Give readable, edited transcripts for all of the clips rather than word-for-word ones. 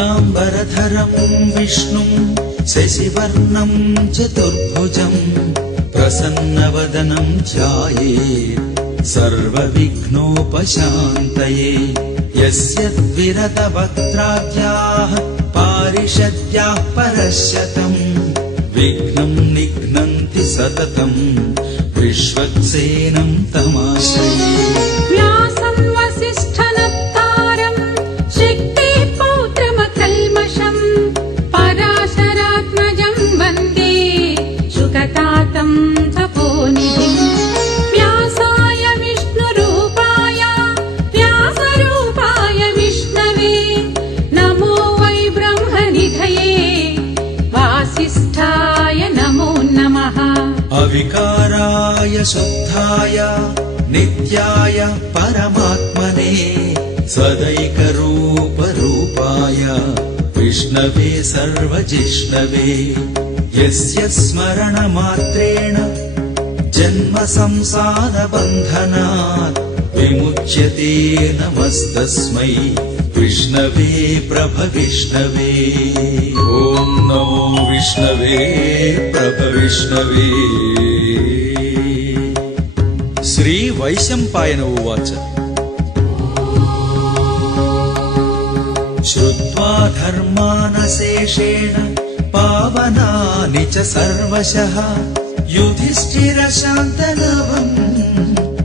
शुक्लाम्बरधरं विष्णुं शशिवर्णं चतुर्भुजं प्रसन्नवदनं ध्यायेत् सर्वविघ्नोपशान्तये। यस्य द्विरतवक्त्राद्याः पारिषद्याः परशतं विघ्नं निघ्नन्ति सततं विश्वक्सेनं तमाश्रये। व्यासं वसिष्ठनप्तारं शक्तिपौत्रमकल्मषं पराशरात्मजं वन्दे शुकतातं तपोनिधिम्। व्यासाय विष्णुरूपाय व्यासरूपाय विष्णवे नमो वै ब्रह्मनिधये वासिष्ठाय नमो नमः। अविकाराय शुद्धाय नित्याय परमात्मने सदैकरूपरूपाय विष्णवे सर्वजिष्णवे। यस्य स्मरणमात्रेण जन्म संसारबन्धनात् विमुच्यते नमस्तस्मै विष्णवे प्रभविष्णवे। ॐ नमो विष्णवे प्रभविष्णवे। श्री वैशम्पायन उवाच श्रुत्वा धर्मानशेषेण पावनानि च सर्वशः युधिष्ठिरशान्तनवम्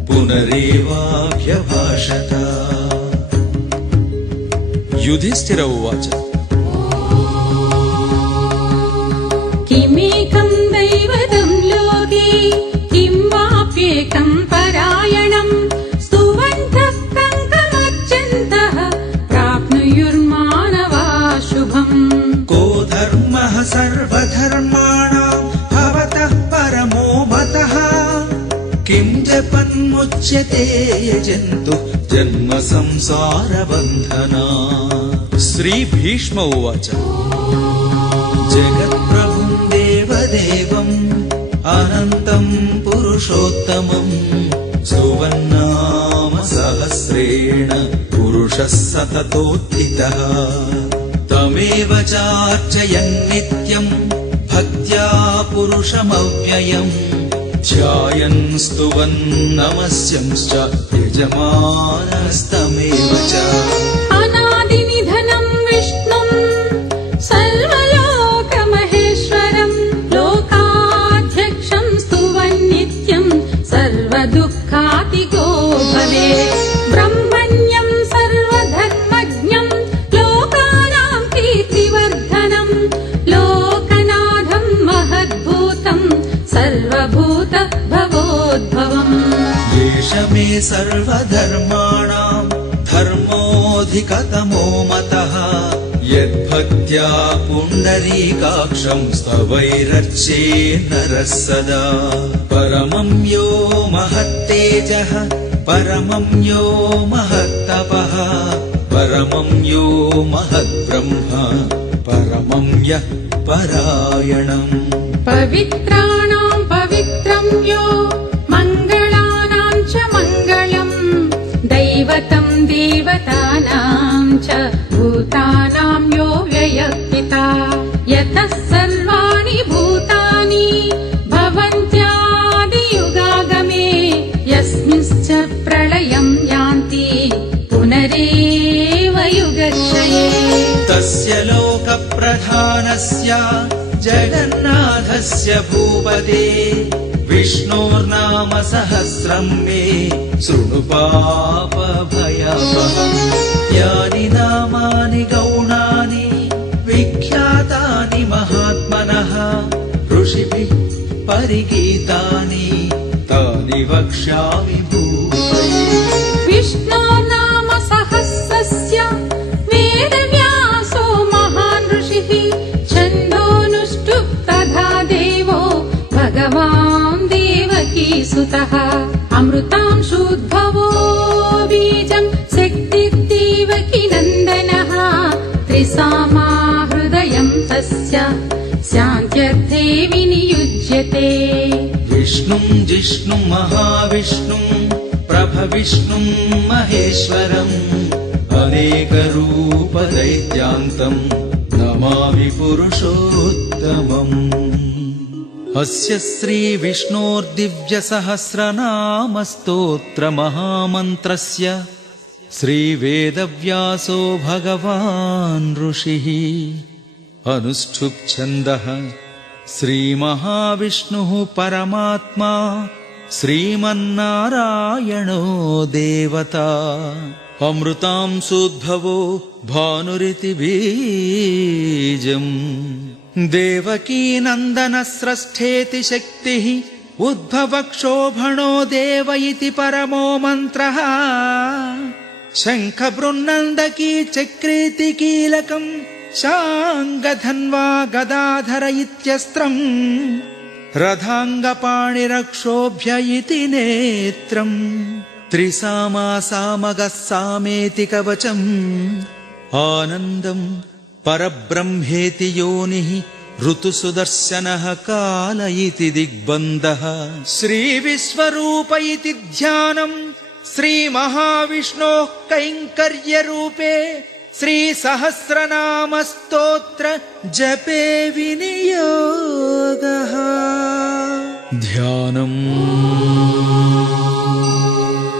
पुनरेवाभ्यभाषत। युधिष्ठिर उवाच किमेकं दैवतं लोके किं वाप्येकं परायणं स्तुवन्तः कङ्कमर्चन्तः प्राप्नुयुर्मानवा शुभम्। को धर्मः सर्वधर्माणां भवतः परमो मतः किं जपन्मुच्यते जन्तु जन्म संसारबन्धना। श्री भीष्म उवाच जगत्प्रभुं देवदेवम् अनन्तं पुरुषोत्तमं स्तुवन्नाम सहस्रेण पुरुषः सततोत्थितः। तमेव चार्चयन् नित्यं भक्त्या पुरुषमव्ययम् ध्यायन् स्तुवन् नमस्यंश्च यजमानस्तमेव च। अनादिनिधनं विष्णुं सर्वलोकमहेश्वरं लोकाध्यक्षं स्तुवन् नित्यं सर्वदुःखातिगो भवेत्। ब्रह्मण्यं सर्वधर्मज्ञं लोकानां कीर्तिवर्धनं लोकनाथं महद्भूतं सर्वभूत भवोद्भवम्। एष मे सर्वधर्माणां धर्मोऽधिकतमो मतः यद्भक्त्या पुण्डरीकाक्षं स्तवैरर्चे नरः सदा। परमं यो महत्तेजः परमं यो महत्तपः परमं यो महद्ब्रह्म परमं यः परायणम्। पवित्राणां पवित्रं यो मङ्गलानां च मङ्गलम् दैवतं देवतानां च भूतानां यो व्ययक्तिता। यतः सर्वाणि भूतानि भवन्त्यादियुगागमे यस्मिंश्च प्रलयं यान्ति पुनरेव युगक्षये। तस्य लोकप्रधानस्य जगन्नाथस्य भूपते विष्णोर्नाम सहस्रं मे शृणु पापभयापहम्। यानि नामानि गौणानि विख्यातानि महात्मनः ऋषिभिः परिगीतानि तानि वक्ष्यामि भूतये। विष्णोर्नाम सहस्रस्य वेदव्यासो महान् ऋषिः छन्दोनुष्टुप् तथा देवो भगवान् देवकीसुतः। अमृतांशुद्भवो बीजं शक्तिर्देवकी नन्दनः त्रिसामा हृदयं तस्य शान्त्यर्थे विनियुज्यते। विष्णुं जिष्णुं महाविष्णुं प्रभविष्णुं महेश्वरम् अनेकरूपदैत्यान्तम् नमामि पुरुषोत्तमम्। अस्य श्रीविष्णोर्दिव्यसहस्रनामस्तोत्रमहामन्त्रस्य श्रीवेदव्यासो भगवान् ऋषिः अनुष्ठुप्-छन्दः श्रीमहाविष्णुः परमात्मा श्रीमन्नारायणो देवता अमृतांशोद्भवो भानुरिति बीजम् देवकी नन्दनस्रष्ठेति शक्तिः उद्भवक्षोभणो देव इति परमो मन्त्रः शङ्खबृन्नन्दकी चक्रेति कीलकम् शाङ्गधन्वा गदाधर इत्यस्त्रम् रथाङ्गपाणिरक्षोभ्य इति नेत्रम् त्रिसामा सामगः सामेति कवचम् आनन्दम् परब्रह्मेति योनिः ऋतुसुदर्शनः काल इति दिग्बन्धः श्रीविश्वरूप इति ध्यानम् श्रीमहाविष्णोः कैङ्कर्यरूपे श्रीसहस्रनामस्तोत्र जपे विनियोगः ध्यानम्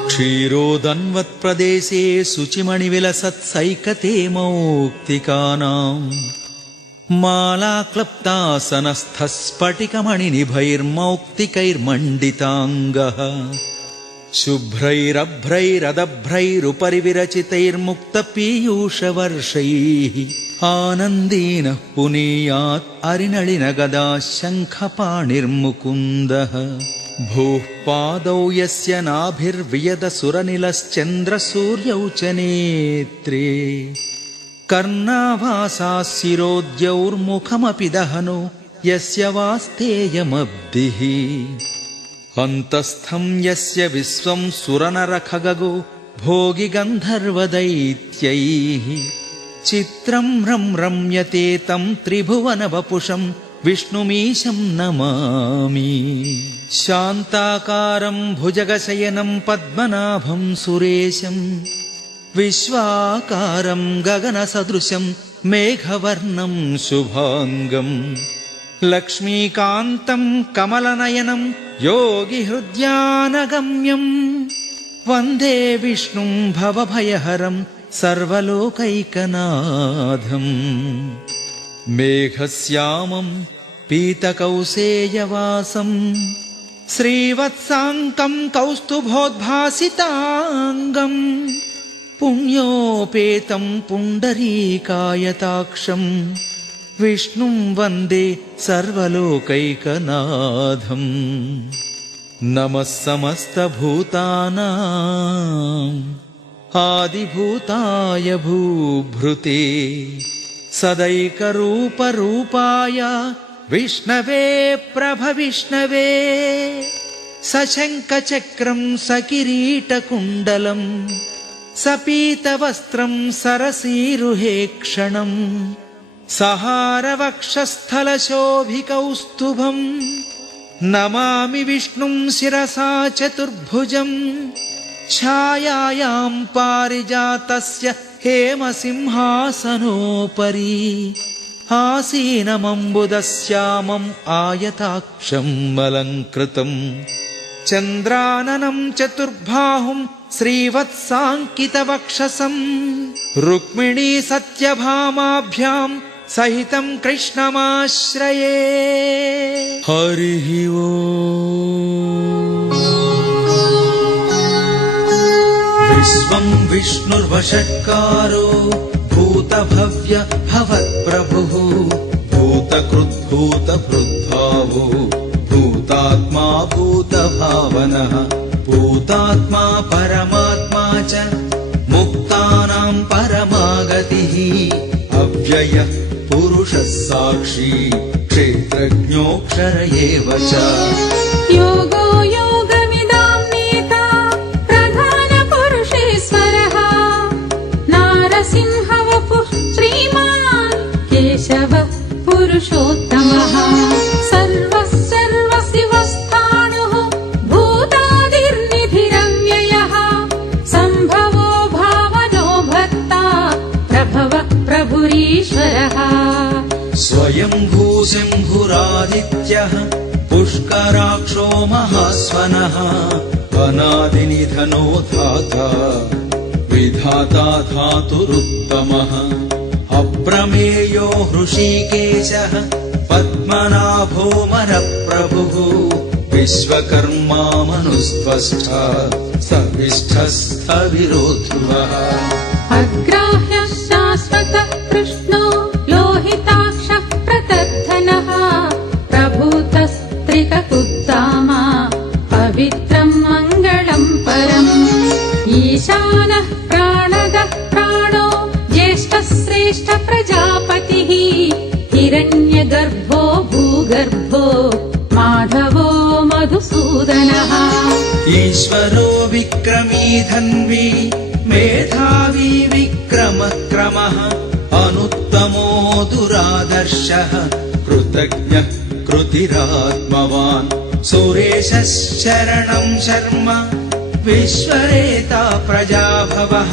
क्षीरोदन्वत्प्रदेशे शुचिमणिविलसत्सैकते मौक्तिकानाम् मालाक्लप्तासनस्थः स्फटिकमणिनिभैर्मौक्तिकैर्मण्डिताङ्गः शुभ्रैरभ्रैरदभ्रैरुपरि विरचितैर्मुक्तपीयूषवर्षैः आनन्दीनः पुनीयात् अरिनळिनगदा शङ्खपाणिर्मुकुन्दः भूः पादौ यस्य नाभिर्वियदसुरनिलश्चन्द्रसूर्यौ च नेत्रे कर्णाभासाः शिरोद्यौर्मुखमपि दहनो यस्य वास्तेयमब्धिः अन्तस्थं यस्य विश्वं सुरनरखगो भोगिगन्धर्वदैत्यैः चित्रं रम्यते तं त्रिभुवनवपुषं विष्णुमीशं नमामि शान्ताकारं भुजगशयनं पद्मनाभं सुरेशं विश्वाकारं गगनसदृशं मेघवर्णं शुभाङ्गं लक्ष्मीकान्तं कमलनयनं योगिहृद्यानगम्यं वन्दे विष्णुं भवभयहरं सर्वलोकैकनाथम् मेघश्यामं पीतकौसेयवासं श्रीवत्साङ्कं कौस्तुभोद्भासिताङ्गं पुण्योपेतं पुण्डरीकायताक्षं विष्णुं वन्दे सर्वलोकैकनाथम् नमः समस्तभूतानाम् आदिभूताय भूभृते सदैकरूपरूपाय विष्णवे प्रभविष्णवे सशङ्खचक्रं सकिरीटकुण्डलं सपीतवस्त्रं सरसीरुहेक्षणं सहारवक्षस्थलशोभिकौस्तुभम् नमामि विष्णुं शिरसा चतुर्भुजम् छायायां पारिजातस्य हेमसिंहासनोपरि आसीनमम्बुदश्यामम् आयताक्षम् अलङ्कृतम् चन्द्राननं चतुर्बाहुं श्रीवत्साङ्कितवक्षसं रुक्मिणी सत्यभामाभ्यां सहितं कृष्णमाश्रये हरिः ओम्। विश्वं विष्णुर्वषट्कारो भूतभव्य भवत्प्रभुः भूतकृद्भूतभृद्भावो भूतात्मा भूतभावनः भूतात्मा परमात्मा च मुक्तानां परमागतिः अव्ययः पुरुषः साक्षी क्षेत्रज्ञोऽक्षर एव च योगो योगमिदां नेता प्रधानपुरुषेश्वरः नारसिंहवपुः श्रीमान् केशवः पुरुषोत्तमः सर्वः सर्वशिवस्थाणुः भूतादिर्निधिरव्ययः सम्भवो भावनो भर्ता स्वयम्भूशम्भुरादित्यः पुष्कराक्षो महास्वनः अनादिनिधनो धाता विधाता धातुरुत्तमः अप्रमेयो हृषीकेशः पद्मनाभो मरप्रभुः विश्वकर्मा मनुस्त्वष्टा सविष्ठस्थविरो ध्रुवः अग्राह्यः शाश्वतः कृष्णो लोहिताक्षः प्रदर्धनः प्रभूतस्त्रिककुत्तामा पवित्रं मङ्गलं परम् ईशानः प्राणदः प्राणो ज्येष्ठः श्रेष्ठ प्रजापतिः हिरण्यगर्भो भूगर्भो माधवो मधुसूदनः ईश्वरो विक्रमी धन्वी मेधावी विक्रमक्रमः अनुत्तमो दुरादर्शः कृतज्ञः कृतिरात्मवान् सुरेशः शरणं शर्म विश्वरेता प्रजाभवः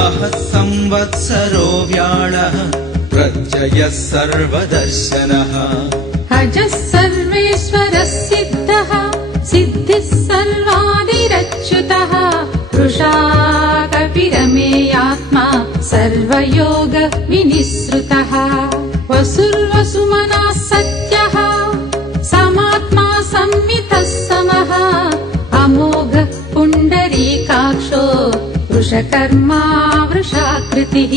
अहः संवत्सरो व्याळः प्रत्ययः सर्वदर्शनः अजः सर्वेश्वरः सिद्धः सिद्धिः सर्वादिरच्युतः वृषा कपिरमेयात्मा सर्वयोग विनिसृतः वसुर्वसुमनः सत्यः समात्मा संमितः समः अमोघः पुण्डरीकाक्षो वृषकर्मा वृषाकृतिः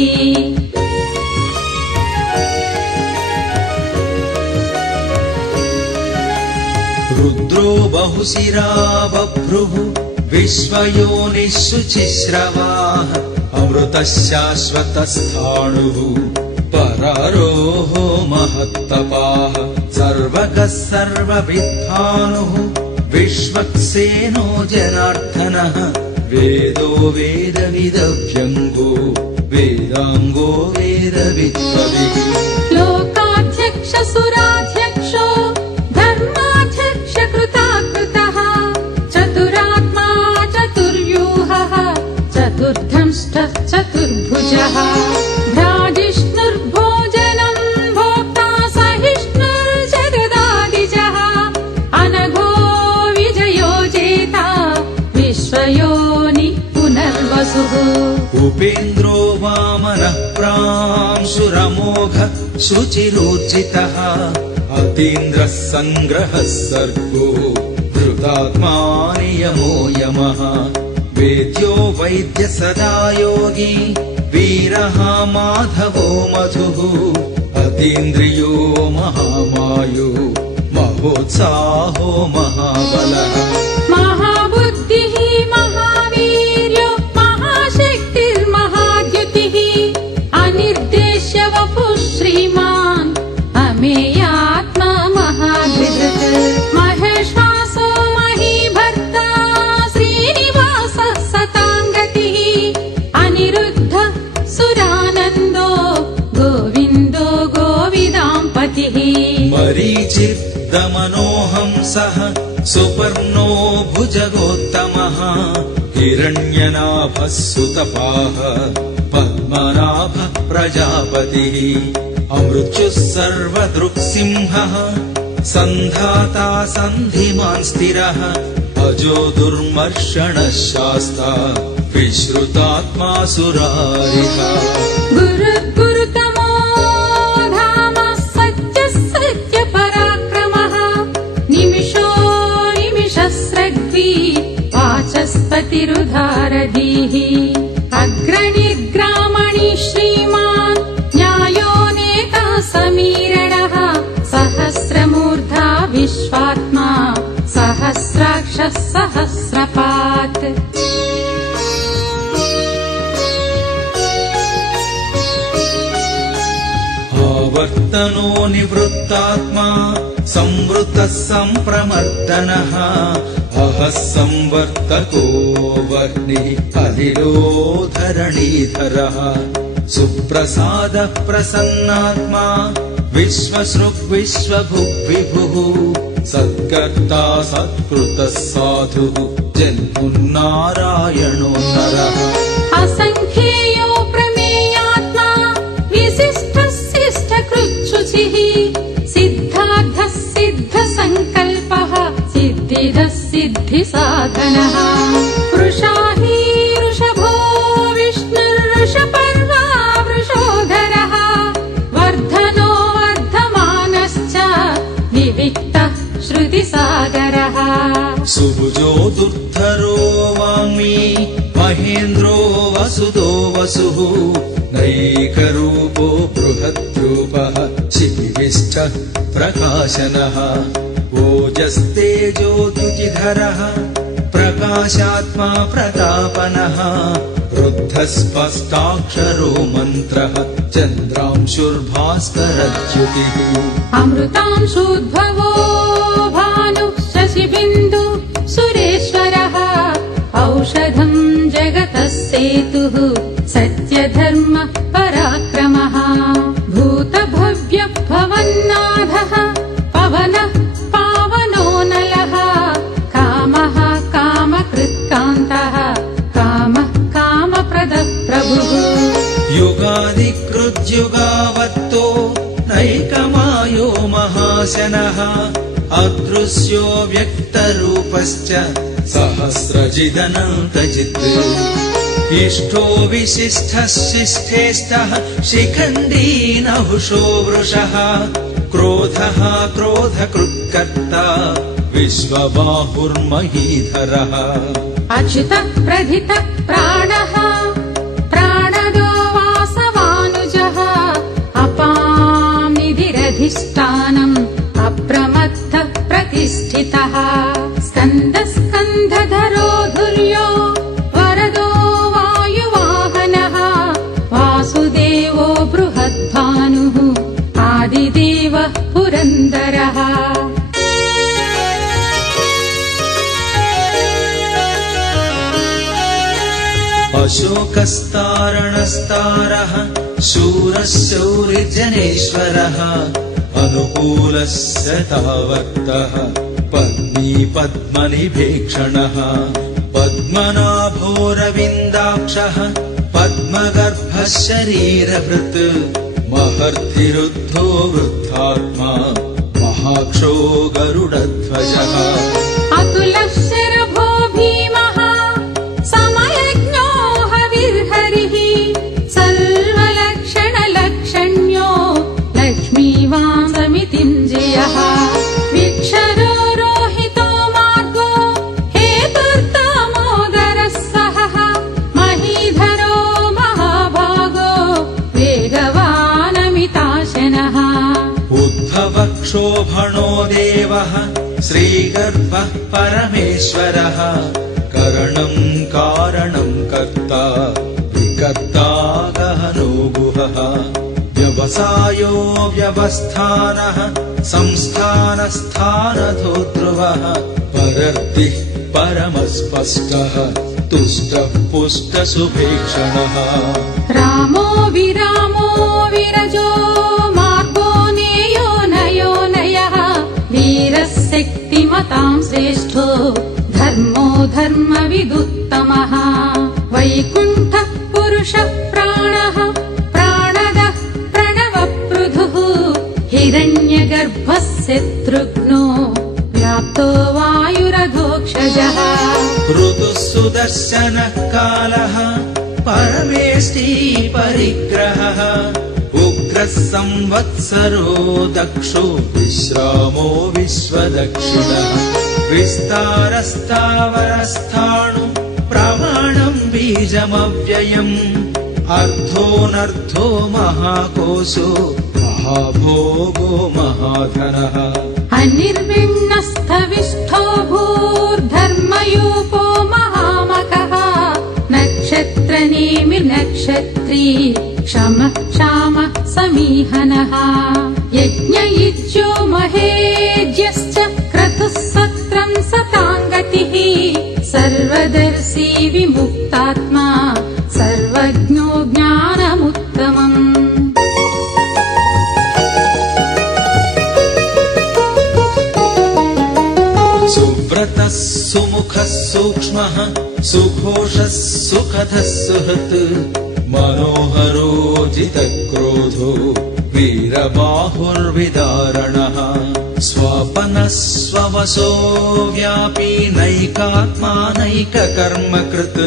रुद्रो बहुशिरा बभ्रुः विश्वयोनिः शुचिश्रवाः अमृतः शाश्वतस्थाणुः परारोहो महत्तपाः सर्वगः सर्वविद्धानुः विश्वक्सेनो जनार्दनः वेदो वेदविदव्यङ्गो वेदाङ्गो वेदविद्वविः लोकाध्यक्ष सुराध्यक्षो धर्माध्यक्ष कृताकृतः चतुरात्मा चतुर्व्यूहः चतुर्धंष्टः चतुर्भुजः भ्राजिष्णुर्भोजनं भोक्ता सहिष्णुर्जगदादिजः अनघो विजयो जेता विश्वयोनि पुनर्वसुः उपेन्द्रो वामनः प्रांशुरमोघ शुचिरोचितः अतीन्द्रः सङ्ग्रहः सर्गो धृतात्मा नियमो यमः वेद्यो वैद्य सदा योगी वीरः माधवो मधुः अतीन्द्रियो महामायो महोत्साहो महाबलः महाबुद्धिः महावीर्यो महाशक्तिर्महाद्युतिः अनिर्देश्य वपुः श्रीमान् अमेयात्मा महाधृत् महेश्वासो महीभर्ता श्रीनिवासः सताङ्गतिः अनिरुद्धः सुरानन्दो गोविन्दो गोविदाम्पतिः मरीचिर्दमनोऽहंसः सुपर्णो भुजगोत्तमः हिरण्यनाभः सुतपाः पद्मनाभः प्रजापतिः अमृत्युः सर्वदृक्सिंहः सन्धाता सन्धिमान् स्थिरः अजो दुर्मर्षणः शास्ता विश्रुतात्मा सुरारिः गुरुतमो धाम सत्यः सत्यपराक्रमः निमिषो निमिषस्रग्वी वाचस्पतिरुधारधीः अग्रणिर्ग्रामणि श्रीमान् न्यायो नेता समीरणः सहस्रमूर्धा विश्वात्मा सहस्राक्षः सहस्रपात् आवर्तनो निवृत्तात्मा संवृतः सम्प्रमर्दनः अहः संवर्तको वर्णिः अलिलो धरणीधरः सुप्रसादः प्रसन्नात्मा विश्वसृक् विश्वभुग्विभुः सत्कर्ता सत्कृतः साधुः जन्मुन्नारायणो नरः असङ्ख्येयो प्रमेयात्मा विशिष्टः शिष्टकृच्छुचिः सिद्धिसाधनः वृषाही वृषभो विष्णुर्वृषपर्वा वृषोधरः वर्धनो वर्धमानश्च विविक्तः श्रुतिसागरः सुभुजो दुर्धरो वाङ्मी महेन्द्रो वसुदो वसुः नैकरूपो बृहद्रूपः शिविष्टः प्रकाशनः ओजस्तेजो द्युतिधरः प्रकाशात्मा प्रतापनः वृद्धः स्पष्टाक्षरो मन्त्रः चन्द्रांशुर्भास्करद्युतिः अमृतांशोद्भवो भानुः शशिबिन्दु सुरेश्वरः औषधम् जगतः सेतुः सत्यधर्म पराक्रमः भूतभव्य भवन्नाथः पवनः पावनो नलः कामः कामकृत्कान्तः कामः कामप्रदः प्रभुः युगादिकृद्युगावत्तो नैकमायो महाशनः अदृश्यो व्यक्तरूपश्च सहस्रजिदनन्तजित् इष्टो विशिष्टः शिष्ठेष्टः शिखण्डी नहुषो वृषः क्रोधः क्रोधकृत्कर्ता विश्वबाहुर्महीधरः अच्युतः प्रथितः प्राणः प्राणदो वासवानुजः अपानिधिरधिष्ठानम् अप्रमत्तः प्रतिष्ठितः स्कन्दस्कन्धधरो धुर्यो वरदो वायुवाहनः वासुदेवो बृहद्भानुः आदिदेवः पुरन्दरः अशोकस्तारणस्तारः शूरः शौरिजनेश्वरः अनुकूलस्य तावत्तः पद्मी पद्मनिभेक्षणः पद्मनाभोरविन्दाक्षः पद्मगर्भः शरीरभृत् महर्तिरुद्धो वृद्धात्मा महाक्षो गरुडध्वजः अतुलः शरभो भीमः समयज्ञो हविर्हरिः सर्वलक्षणलक्षण्यो लक्ष्मीवान् समितिञ्जयः विक्षरो रोहितो मार्गो हेतुर्दामोदरः सहः महीधरो महाभागो वेगवानमिताशनः उद्धवक्षोभणो देवः श्रीगर्भः परमेश्वरः करणम् कारणम् कर्ता विकर्ता गहनो गुहः व्यवसायो व्यवस्थानः संस्थानस्थानधो ध्रुवः परर्तिः परमस्पष्टः तुष्टः पुष्टसुभीक्षणः रामो विरामो विरजो मार्गो नेयो नयो नयः वीरः शक्तिमताम् श्रेष्ठो धर्मो धर्मविदुत्तमः वैकुण्ठः पुरुषः प्राणः प्राणदः प्रणवपृथुः हिरण्यगर्भः शत्रुघ्नो व्याप्तो वायुरधोक्षजः ऋतुः सुदर्शनः कालः परमेष्टि परिग्रहः उग्रः संवत्सरो दक्षो विश्रामो विश्वदक्षिणः विस्तारस्तावरस्थाणु प्रमाणम् बीजमव्ययम् अर्धोऽनर्धो महाकोशो महाभोगो महाधनः अनिर्विण्णस्थविष्ठो भूर्धर्मयूपो महामखः नक्षत्रनेमिर्नक्षत्री क्षमः क्षामः समीहनः यज्ञयुज्यो महेज्यश्च क्रतुः सत्रम् सताङ्गतिः सर्वदर्शी विमुक्तात्मा सर्वज्ञो ज्ञानमुत्तमम् सुव्रतः सुमुखः सूक्ष्मः सुघोषः सुखदः सुहृत् मनोहरो जितक्रोधो वीरबाहुर्विदारणः स्वापनः स्ववशो व्यापी नैकात्मा नैककर्मकृत्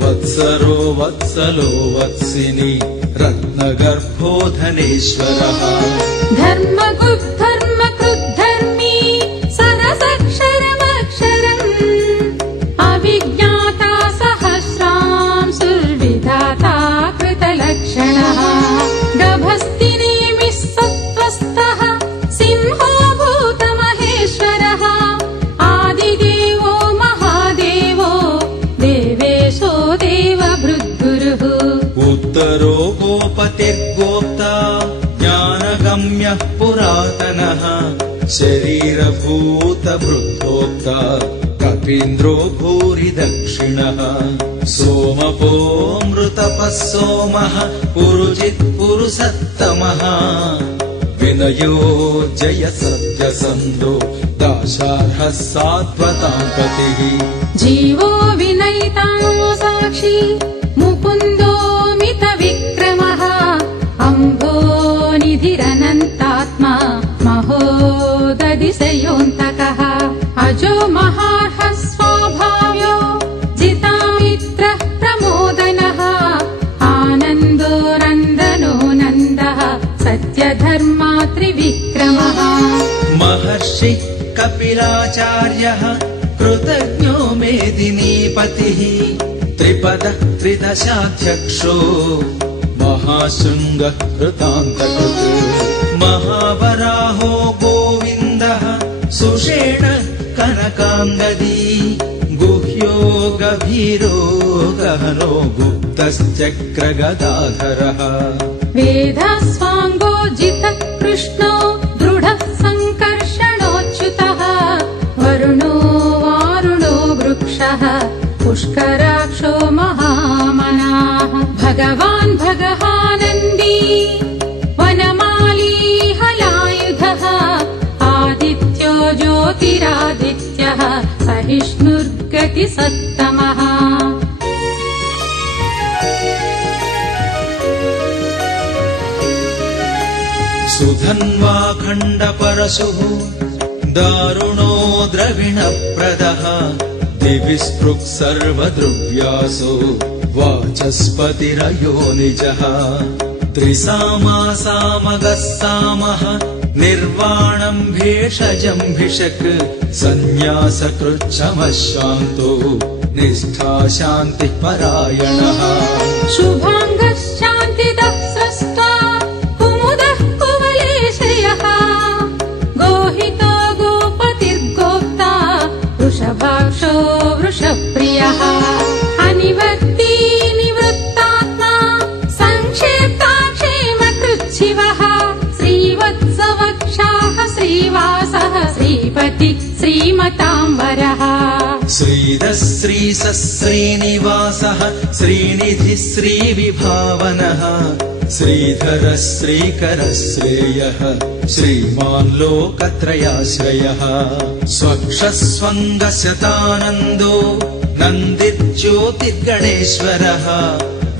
वत्सरो वत्सलो वत्सिनी रत्नगर्भो धनेश्वरः धर्मकृद्धर्मी सरसक्षरमक्षरम् अविज्ञाता सहस्रां सुर्विधाता कृतलक्षणः गभस्तिनेमिः सत्त्वस्थः सिंहो भूतमहेश्वरः आदिदेवो महादेवो देवेशो देवभृद्गुरुः उत्तरो गोपतिर्गोप्ता ज्ञानगम्यः पुरातनः शरीरभूतभृद्भोक्ता कपीन्द्रो भूरि दक्षिणः सोमपोऽमृतपः सोमः पुरुजित्पुरुषत्तमः विनयो जय सत्यसन्धो दाशार्हः सात्वतां पतिः जीवो विनयिता साक्षी मुकुन्दोऽमितविक्रमः अम्भोनिधिरनन्तात्मा महोदधिशयोऽन्तकः अजो महार्हः स्वभाव्यो जितामित्रः प्रमोदनः आनन्दो नन्दनो नन्दः सत्यधर्मा त्रिविक्रमः महर्षि कपिलाचार्यः कृतज्ञो मेदिनीपतिः त्रिपदः त्रिदशाध्यक्षो महाशृङ्गः कृतान्तकृत् महावराहो गोविन्दः सुषेणः कनकाङ्गदी गुह्यो गभीरो गहनो गुप्तश्चक्रगदाधरः वेदस्वाङ्गो जितः कृष्णो दृढः सङ्कर्षणोच्युतः वरुणो वारुणो वृक्षः पुष्कराक्षो महामनाः भगवान् भगवानन्दी वनमाली हलायुधः आदित्यो ज्योतिरादित्यः सहिष्णुर्गतिसत्तमः सुधन्वाखण्डपरशुः दारुणो द्रविणप्रदः दिवि स्पृक् सर्वद्रुव्यासो वाचस्पतिरयोनिजः त्रिसामासामगः सामः निर्वाणम् भेषजम् भिषक् सन्न्यासकृच्छमः शान्तो निष्ठा शान्तिः परायणः शुभाङ्गः शान्तिदः स्रष्टा कुमुदः कुवलेशयः गोहितो गोपतिर्गोप्ता वृषभाक्षो वृषप्रियः अनिवर्ती निवृत्तात्मा संक्षेप्ता क्षेमकृच्छिवः श्रीवत्सवक्षाः श्रीवासः श्रीपति श्रीमताम्बरः श्रीधः श्रीसः श्रीनिवासः श्रीनिधिः श्रीविभावनः श्रीधरः श्रीकरः श्रेयः श्रीमान् लोकत्रयाश्रयः स्वक्षस्वङ्गशतानन्दो नन्दिज्योतिर्गणेश्वरः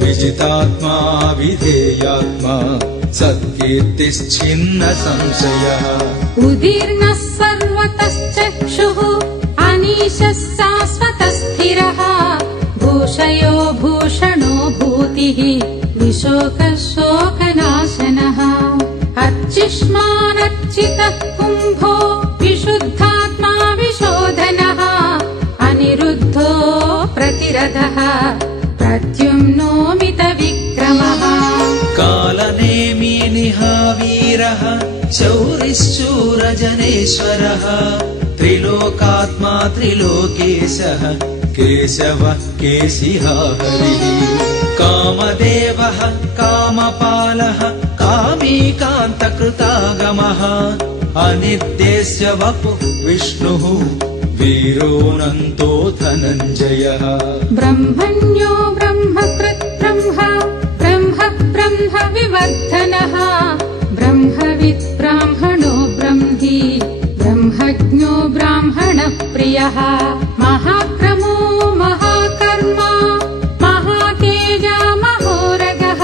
विजितात्मा विधेयात्मा सत्कीर्तिश्छिन्न संशयः उदीर्णः सर्वतश्चक्षुः अनीशः शाश्वतस्थिरः भूषयो भूषणो भूतिः विशोकः शोकनाशनः अर्चिष्मानर्चितः कुम्भो विशुद्धात्मा विशोधनः अनिरुद्धो प्रतिरथः प्रद्युम्नोमितविक्रमः कालनेमी निहावीरः शौरिश्चूरजनेश्वरः त्रिलोकात्मा त्रिलोकेशः केशवः केशिहा हरिः कामदेवः कामपालः कामीकान्तकृतागमः अनिर्देश्य वपुः विष्णुः वीरोऽनन्तो धनञ्जयः ब्रह्मण्यो ब्रह्मकृत् ब्रह्म ब्रह्म ब्रह्म विवर्धनः ब्रह्मवित् ब्राह्मणो ब्रह्मी ब्रह्मज्ञो ब्राह्मणप्रियः महाक्रमो महाकर्मा महातेजा महोरगः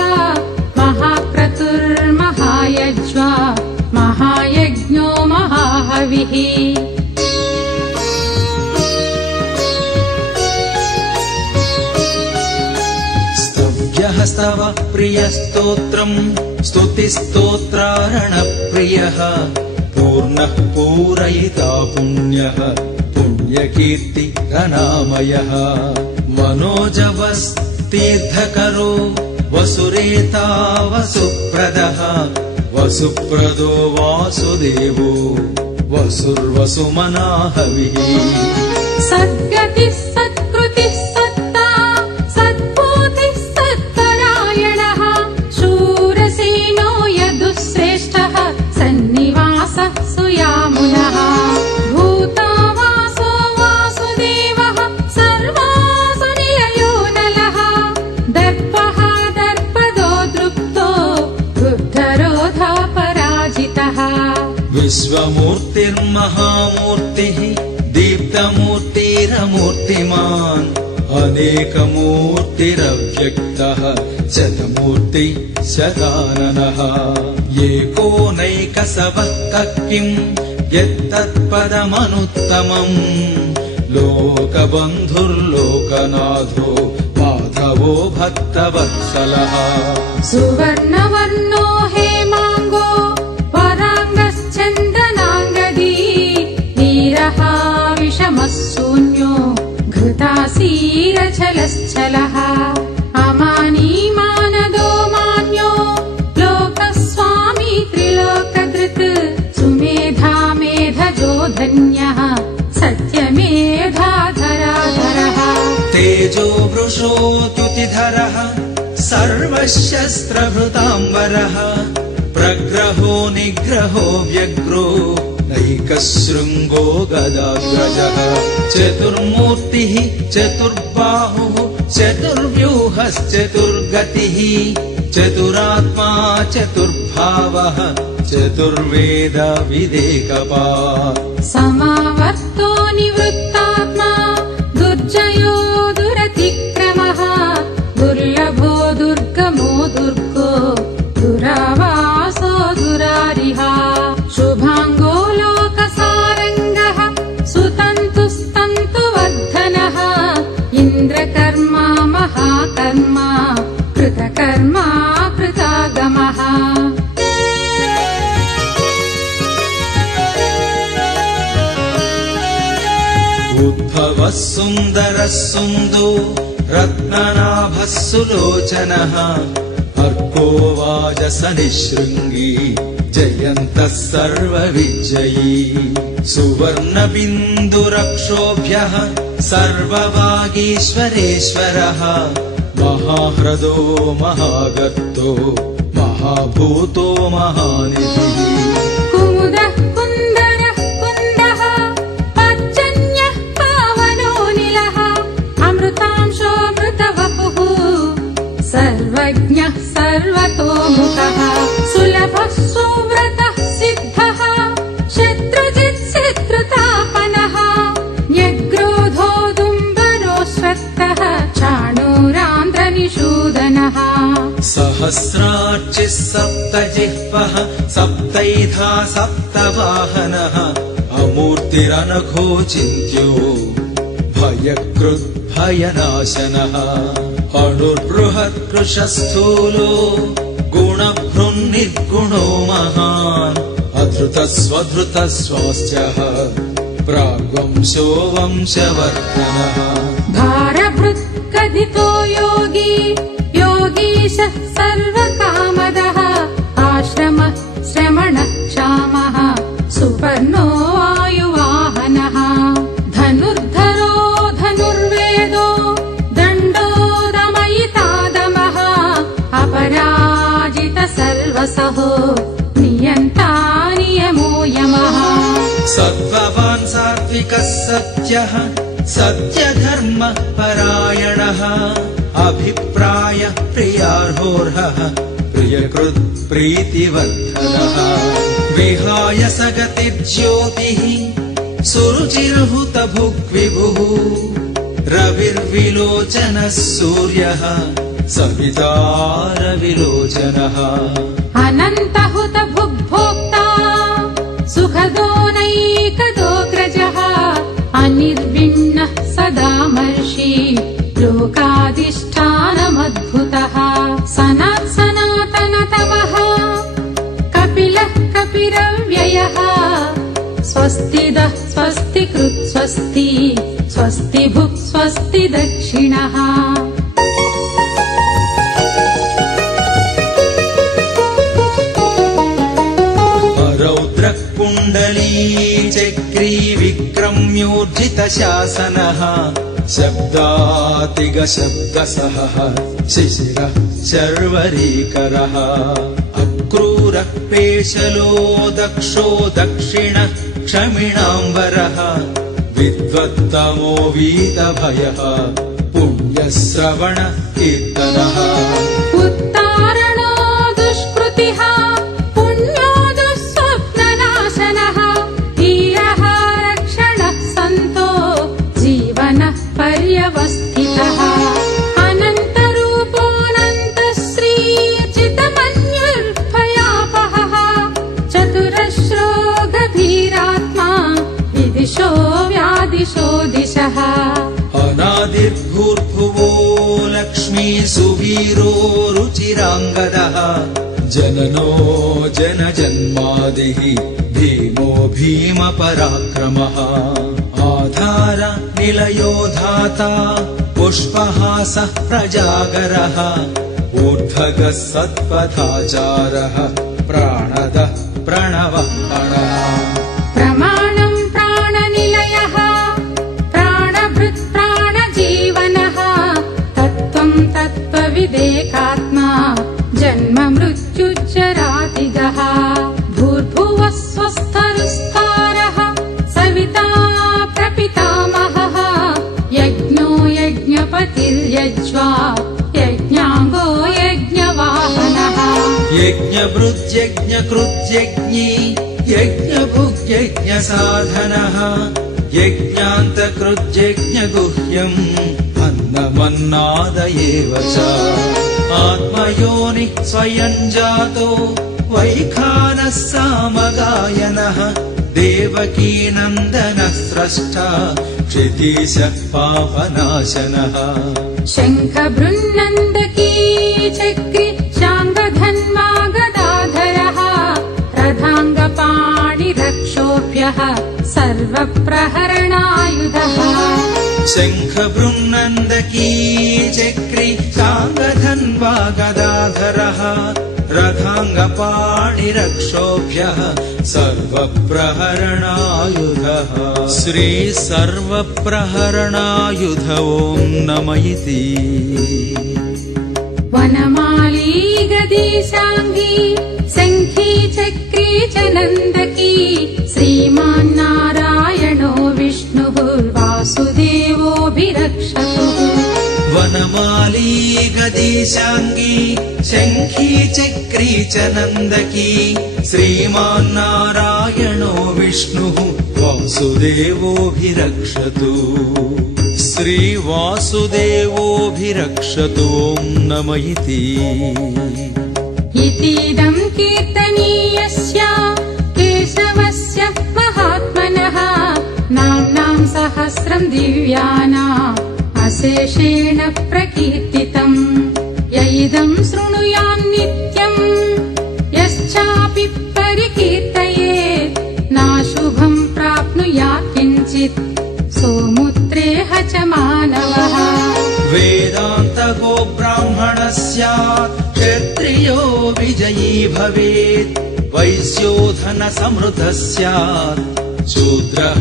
महाक्रतुर्महायज्वा महायज्ञो महाहविः स्तव प्रियस्तोत्रम् स्तुतिस्तोत्रारणप्रियः पूर्णः पूरयिता पुण्यः पुण्यकीर्ति अनामयः मनोजवस्तीर्थकरो वसुरेता वसुप्रदः वसुप्रदो वासुदेवो वसुर्वसुमना हविः सद्गतिः सत्कृतिः सत्ता सद्बुद्धिः सत्परायणः शूरसेनो यदुश्रेष्ठः सन्निवासः सुयामुनः भूतावासो वासुदेवः सर्वासु निलयो नलः दर्पः दर्पदो दृप्तो वृद्धरोधः पराजितः विश्वमूर्तिर्महामूर्तिः दीप्तमूर्तिरमूर्तिमान् अनेकमूर्तिरव्यक्तः शतमूर्ति शताननः एकोनैकसवः किम् यत्तत्पदमनुत्तमम् लोकबन्धुर्लोकनाथो माधवो भक्तवत्सलः सुवर्णवर्णो हेमाङ्गो वराङ्गश्चन्दनाङ्गदी वीरः विषमः शून्यो घृतासीरचलश्चलः अमानी मानदो मान्यो लोकस्वामी त्रिलोकधृत् सुमेधा मेधजो धन्यः सत्यमेधाधराधरः तेजो वृषोऽत्युतिधरः सर्वशस्त्रभृताम्बरः प्रग्रहो निग्रहो व्यग्रो नैकशृङ्गो गदाग्रजः चतुर्मूर्तिः चतुर्बाहुः चतुर्व्यूहश्चतुर्गतिः चतुरात्मा चतुर्भावः चतुर्वेद विदेकपात् समावर्तो निवृत्तात्मा दुर्जयो दुरतिक्रमः दुर्लभो दुर्गमो दुर्गो दुरावासो दुरारिः शुभाङ्गो लोकसारङ्गः सुतन्तुस्तन्तुवर्धनः इन्द्रकर्मा महाकर्मा कृतकर्मा कृतागमः उद्भवः सुन्दरः सुन्दो रत्ननाभः सुलोचनः अर्को वाजसनिशृङ्गी जयन्तः सर्वविजयी सुवर्णबिन्दुरक्षोभ्यः सर्ववागीश्वरेश्वरः महाह्रदो महागर्तो महाभूतो महानिधिः कुमुदः कुन्दरः कुन्दः पर्जन्यः पावनो निलः अमृतांशोऽमृतवपुः सर्वज्ञः सर्वतोमुखः सुलभः सुव्रतः सिद्धः शत्रुजित् शत्रुतापनः न्यग्रोधो दुम्बरो श्रद्धः चाणूरान्ध्रनिषूदनः सहस्रार्चिः सप्तजिह्वः सप्तैधा सप्तवाहनः अमूर्तिरनघो चिन्त्यो भयकृद्भयनाशनः अणुर्बृहत्कृशस्थूलो गुणभृन्निर्गुणो महान् अधृतस्वधृतस्वास्थ्यः प्राग्वंशो वंशवर्धनः भारभृत्कथितो योगी योगीशः सर्वकामदः आश्रमः श्रमणः क्षामः सुपर्णो वायुवाहनः धनुर्धरो धनुर्वेदो दण्डो दमयिता दमः अपराजित सर्वसहो नियन्ता नियमो यमः सत्त्ववान् सात्विकः सत्यः सत्यधर्म परायणः अभिप्राय प्रियार्होर्हः प्रियकृत् प्रीतिवर्धनः विहाय सगतिर्ज्योतिः सुरुचिर्हुत भुग्विभुः रविर्विलोचनः सूर्यः सवितारविलोचनः अनन्तहुत भुग्भोक्ता सुखदो नैकदोऽग्रजः अनिर्विण्णः सदामर्षि लोकाधिष्ठानमद्भुतः स्वस्ति कृत् स्वस्ति स्वस्ति भुक् स्वस्ति दक्षिणः रौद्रः कुण्डली चक्री विक्रम्योर्जितशासनः शब्दातिगशब्दसहः शिशिरः शर्वरीकरः अक्रूरः पेशलो दक्षो दक्षिणः क्षमिणाम्बरः विद्वत्तमो वीतभयः पुण्यश्रवण कीर्तनः उत्तारणो दुष्कृतिः पुण्यो दुःस्वप्ननाशनः धीरः रक्षणः सन्तो जीवनः पर्यवस्थितः अनन्तरूपोऽनन्तश्रीर्जितमन्युर्भयापहः चतुरश्रो गभीरात्मा विदिशो व्यादिशो दिशः अनादिर्भूर्भुवो लक्ष्मी सुवीरो रुचिराङ्गदः जननो जनजन्मादिः भीमो भीमपराक्रमः आधार निलयो धाता पुष्पहासः प्रजागरः ऊर्ध्वगः सत्पथाचारः प्राणदः प्रणवः प्रणः प्रमाणं प्राणनिलयः प्राणभृत् प्राणजीवनः तत्त्वं तत्त्वविदेकात्मा जन्म मृत्युज्जरातिगः भूर्भुवः स्वस्थरुस्तारः सविता प्रपितामहः यज्ञो यज्ञपतिर्यज्वा यज्ञाङ्गो यज्ञवाहनः यज्ञभृत्यज्ञकृत्यज्ञी यज्ञभुग्यज्ञसाधनः यज्ञान्तकृत्यज्ञगुह्यम् अन्नमन्नादयेव च आत्मयोनिः स्वयं जातो वैखानः सामगायनः देवकीनन्दनः स्रष्टा क्षितीशः पापनाशनः शङ्खबृन्नन्दकी चक्री शाङ्गधन्वा गदाधरः रथाङ्गपाणिरक्षोभ्यः सर्वप्रहरणायुधः शङ्खबृन्नन्दकी चक्री शाङ्गधन्वा गदाधरः रथाङ्गपाणिरक्षोभ्यः सर्वप्रहरणायुधः श्री सर्वप्रहरणायुध ॐ नम इति वनमाली गदी शाङ्गी शङ्खी चक्री च नन्दकी श्रीमान्नारायणो विष्णुर्वासुदेवोऽभिरक्षतु वनमाली गदी शाङ्गी शङ्खी चक्री च नन्दकी श्रीमान्नारायणो विष्णुः वासुदेवोऽभिरक्षतु श्रीवासुदेवोऽभिरक्षतु ॐ नम इति इतीदं कीर्तनीयस्य केशवस्य महात्मनः नाम्नां सहस्रं दिव्यानाम् अशेषेण प्रकीर्तितम् य इदं शृणुयान्नित्यम् यश्चापि परिकीर्तयेत् नाशुभं प्राप्नुयात् किञ्चित् सोमुत्रेह च मानवः वेदान्तको ब्राह्मणः स्यात् क्षत्रियो विजयी भवेत् वैश्यो धनसमृद्धः स्यात् शूद्रः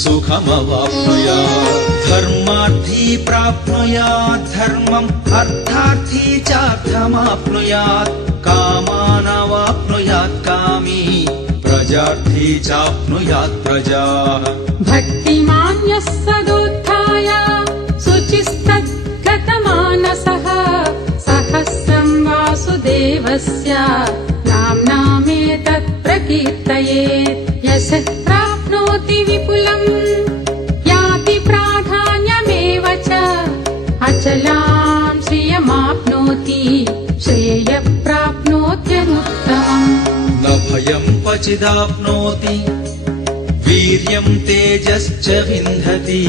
सुखमवाप्नुयात् धर्मार्थी प्राप्नुयात् धर्मम् अर्थार्थी चार्थमाप्नुयात् कामानवाप्नुयात् कामी प्रजार्थी चाप्नुयात् प्रजाः भक्तिमान्यः सदोत्थाय शुचिस्तद्गतमानसः सहस्रं वासुदेवस्य नाम्नामेतत् प्रकीर्तयेत् यशः प्राप्नोति विपुलम् याति प्राधान्यमेव च अचलां श्रियमाप्नोति श्रेयः प्राप्नोत्यनुत्तमम् न भयं क्वचिदाप्नोति वीर्यं तेजश्च विन्धति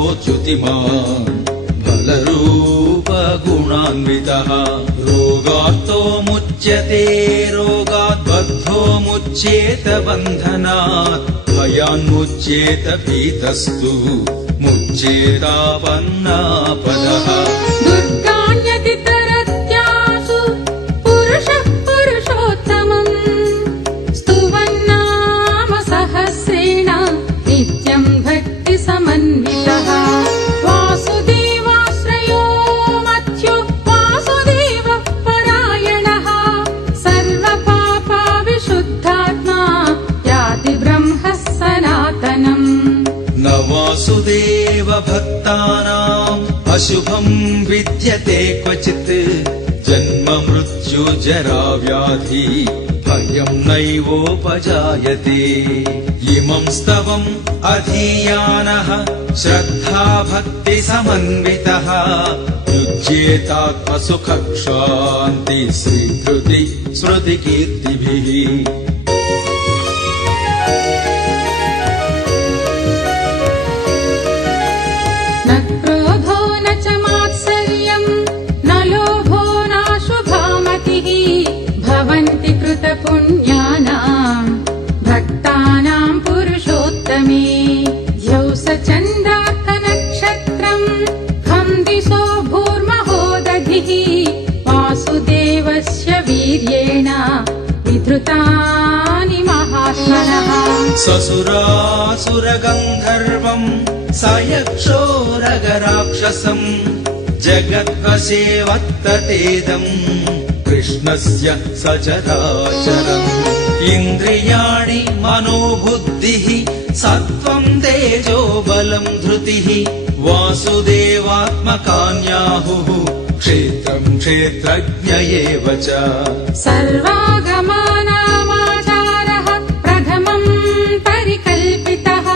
भवत्यरोगोच्युतिमान् बलरूपगुणान्वितः रोगार्तो मुच्यते रोगात् बद्धो मुच्येत बन्धनात् भयान्मुच्येत भीतस्तु मुच्येतापन्नापदः दुर्गाण्यतितरत्यासु पुरुषः पुरुषोत्तमम् स्तुवन्नाम सहस्रेण नित्यं भक्तिसमन्वितः वासुदेवाश्रयो मध्यो वासुदेवः परायणः सर्वपापविशुद्धात्मा याति ब्रह्म सनातनम् न वासुदेव भक्तानाम् अशुभं विद्यते क्वचित् जन्म मृत्यु जरा व्याधि भयं नैवोपजायते इमं स्तवम् अधीयानः श्रद्धा भक्ति समन्वितः युज्येतात्मसुखक्षान्ति श्रीधृति स्मृतिकीर्तिभिः न क्रोधो न च मात्सर्यम् न लोभो नाशुभामतिः भवन्ति कृतपुण्यानाम् भक्तानाम् पुरुषोत्तमे द्यौ स चन्द्रार्कनक्षत्रम् खं दिशो भूर्महो दधिः वासुदेवस्य वीर्येण विधृतानि महात्मनः ससुरासुरगन्धर्वम् सयक्षोरगराक्षसम् जगद्वशेवत्ततेदम् कृष्णस्य सचराचरम् इन्द्रियाणि मनोबुद्धिः सत्त्वम् तेजो बलम् धृतिः वासुदेवात्मकान्याहुः क्षेत्रम् क्षेत्रज्ञ एव च सर्वागमानामाचारः प्रथमम् परिकल्पितः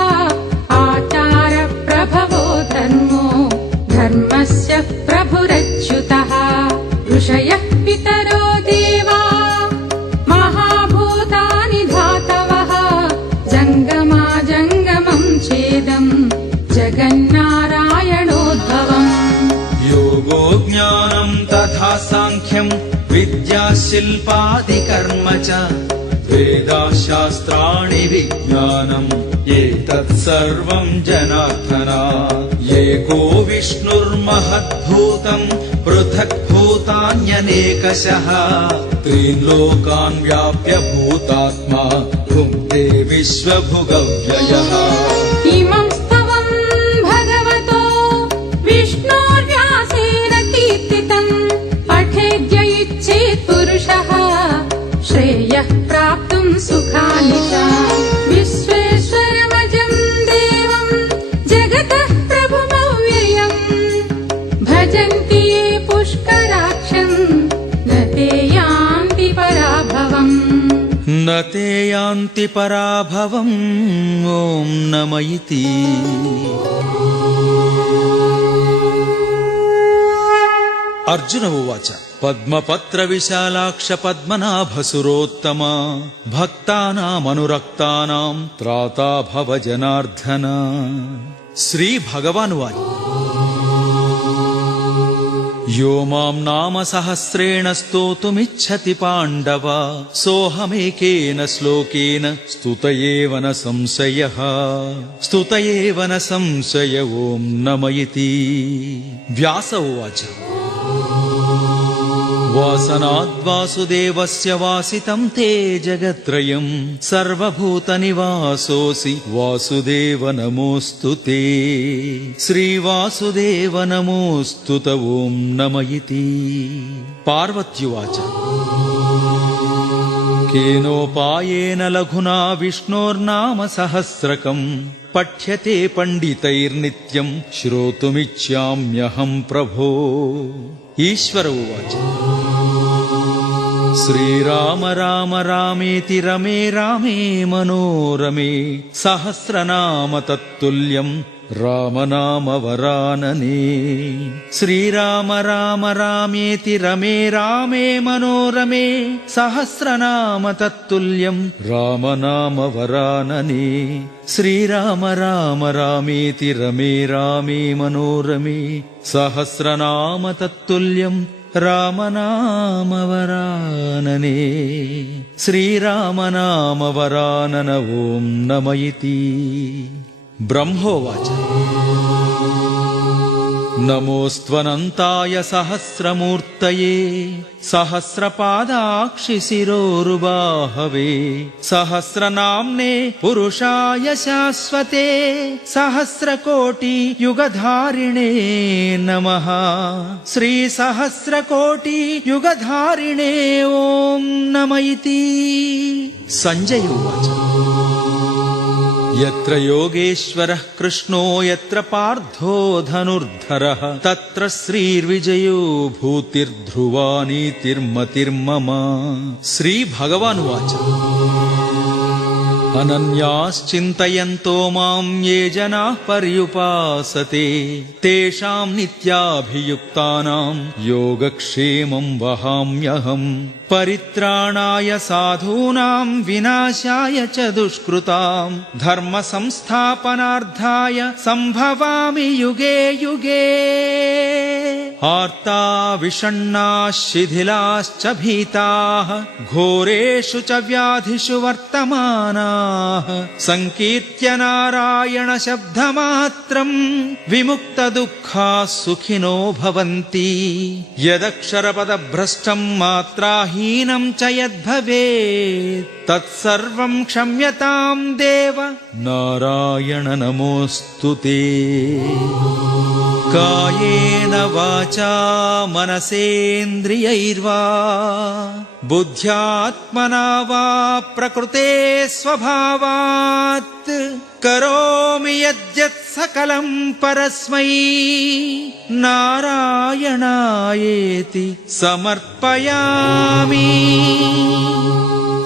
आचारप्रभवो धर्मो धर्मस्य प्रभुरच्युतः ऋषयः पितरो देवा महाभूतानि धातवः जङ्गमाजङ्गमम् छेदम् जगन्नारायणोद्भवम् योगो ज्ञानम् तथा साङ्ख्यम् विद्या शिल्पादिकर्म च वेदाशास्त्राणि विज्ञानम् एतत् सर्वम् जनार्दना एको विष्णुर्महद्भूतम् पृथक् भूतान्यनेकशः त्रीन् लोकान् व्याप्य भूतात्मा भुङ्क्ते विश्वभुगव्ययः इमं स्तवम् भगवतो विष्णोर्व्यासेन कीर्तितम् पठेद्य इच्छेत् पुरुषः श्रेयः प्राप्तुम् सुखानि च विश्वेश्वरमजम् देवम् जगतः प्रभुमव्ययम् भजन्ति ये पुष्कराक्षम् न ते यान्ति पराभवम् न ते यान्ति पराभवम् ॐ नम इति अर्जुन उवाच पद्मपत्र विशालाक्ष पद्मनाभसुरोत्तम भक्तानामनुरक्तानां त्राता भव जनार्दन श्री भगवानुवाच यो मां नाम सहस्रेण स्तोतुमिच्छति पाण्डव सोऽहमेकेन श्लोकेन स्तुत एव न संशयः स्तुत एव न संशय ॐ नम इति व्यास उवाच वासनाद्वासुदेवस्य वासितं ते जगत्त्रयम् सर्वभूतनिवासोऽसि वासुदेव नमोऽस्तु ते श्रीवासुदेव नमोऽस्तु ॐ नम इति पार्वत्युवाच केनोपायेन लघुना विष्णोर्नाम सहस्रकम् पठ्यते पण्डितैर्नित्यम् श्रोतुमिच्छाम्यहम् प्रभो ईश्वर उवाच श्रीराम राम रामेति रमे रामे मनोरमे सहस्रनाम तत्तुल्यम् रामनाम वरानने श्रीराम राम रामेति रमे रामे मनोरमे सहस्रनाम तत्तुल्यम् रामनाम वरानने श्रीराम राम रामेति रमे रामे मनोरमे सहस्रनाम तत्तुल्यम् रामनामवरानने श्रीरामनामवरानन ॐ नम इति। ब्रह्मोवाच नमोऽस्त्वनन्ताय सहस्रमूर्तये सहस्रपादाक्षिशिरोरुबाहवे सहस्रनाम्ने पुरुषाय शाश्वते सहस्रकोटियुगधारिणे नमः। श्रीसहस्रकोटियुगधारिणे ॐ नम इति। सञ्जय उवाच यत्र योगेश्वरः कृष्णो यत्र पार्थो धनुर्धरः तत्र श्रीर्विजयो भूतिर्ध्रुवा नीतिर्मतिर्मम। श्रीभगवानुवाच अनन्याश्चिन्तयन्तो मां ये जनाः पर्युपासते तेषां नित्याभियुक्तानां योगक्षेमं वहाम्यहम्। परित्राणाय साधूनां विनाशाय च दुष्कृतां धर्म संस्थापनार्थाय संभवामि युगे युगे। आर्ता विषण्णाः शिथिलाश्च भीताः घोरेषु च व्याधिषु वर्तमानाः संकीर्त्य नारायण शब्दमात्रं विमुक्तदुःखाः सुखिनो भवन्ति। यदक्षरपदभ्रष्टं मात्राहीनं च यद्भवेत् तत्सर्वं क्षम्यतां देव नारायण नमोऽस्तु ते। कायेन वाचा मनसेन्द्रियैर्वा बुद्ध्यात्मना वा प्रकृते स्वभावात् करोमि यद्यत् सकलं परस्मै नारायणायेति समर्पयामि।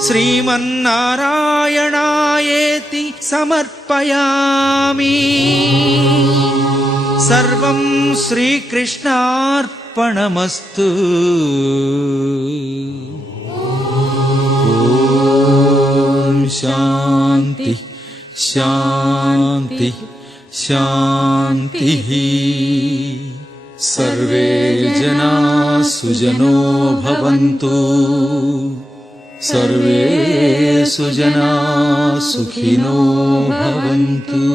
श्रीमन्नारायणायेति समर्पयामि। सर्वं श्रीकृष्णार्पणमस्तु। ॐ शान्ति शान्ति शान्तिः। सर्वे जनाः सुजनो भवन्तु सर्वे सुजनाः सुखिनो भवन्तु।